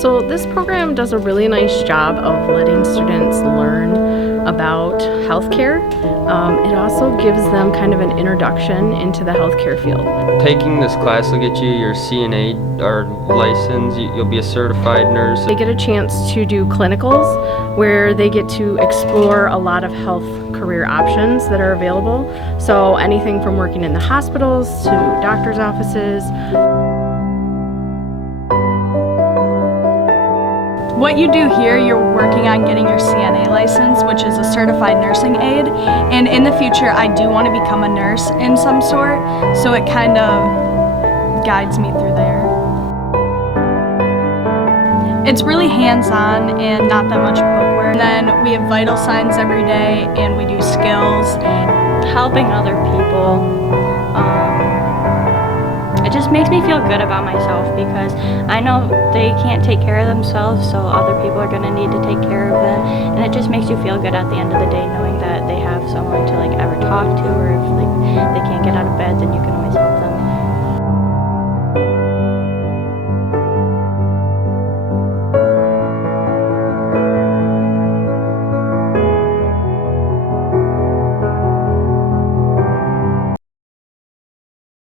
So this program does a really nice job of letting students learn about healthcare. It also gives them kind of an introduction into the healthcare field. Taking this class will get you your CNA or license. You'll be a certified nurse. They get a chance to do clinicals where they get to explore a lot of health career options that are available. So anything from working in the hospitals to doctor's offices. What you do here, you're working on getting your CNA license, which is a certified nursing aide. And in the future, I do want to become a nurse in some sort, so it kind of guides me through there. It's really hands-on and not that much bookwork. And then we have vital signs every day, and we do skills. Helping other people. It just makes me feel good about myself because I know they can't take care of themselves, so other people are going to need to take care of them, and it just makes you feel good at the end of the day knowing that they have someone to ever talk to, or if they can't get out of bed, then you can always help.